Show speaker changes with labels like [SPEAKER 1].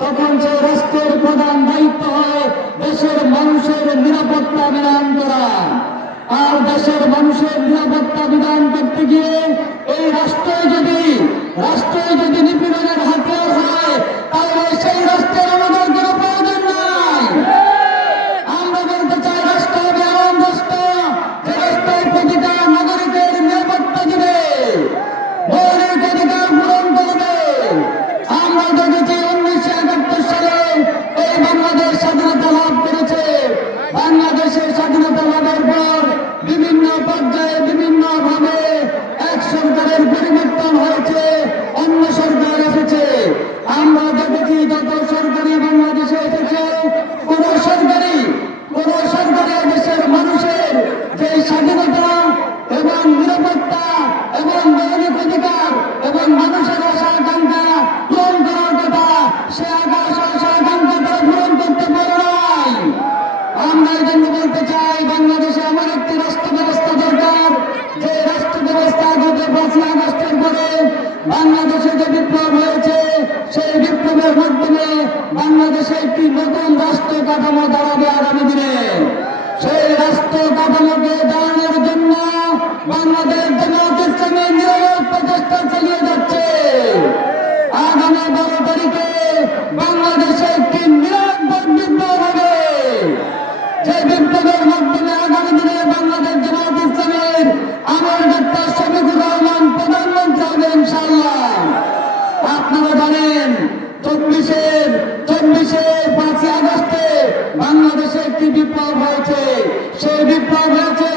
[SPEAKER 1] তখন যে রাষ্ট্রের প্রধান দায়িত্ব হয়, দেশের মানুষের নিরাপত্তা বিধান করা। আর দেশের মানুষের নিরাপত্তা বিধান করতে গিয়ে এই রাষ্ট্র যদি রাষ্ট্র যদি নিপীড়নের হওয়ার পর বিভিন্ন পর্যায়ে বিভিন্ন বাংলাদেশে যে বিপ্লব হয়েছে, সেই বিপ্লবের মাধ্যমে বাংলাদেশে একটি নতুন রাষ্ট্র কাঠামো দাঁড়াবে আগামী দিনে। সেই রাষ্ট্র কাঠামোকে দাঁড়ানোর জন্য বাংলাদেশ জামাত ইসলামের নিরব প্রচেষ্টা চালিয়ে যাচ্ছে। আগামী বারো আপনারা জানেন চব্বিশের চব্বিশে পাঁচই আগস্টে বাংলাদেশে একটি বিপ্লব হয়েছে। সেই বিপ্লব হয়েছে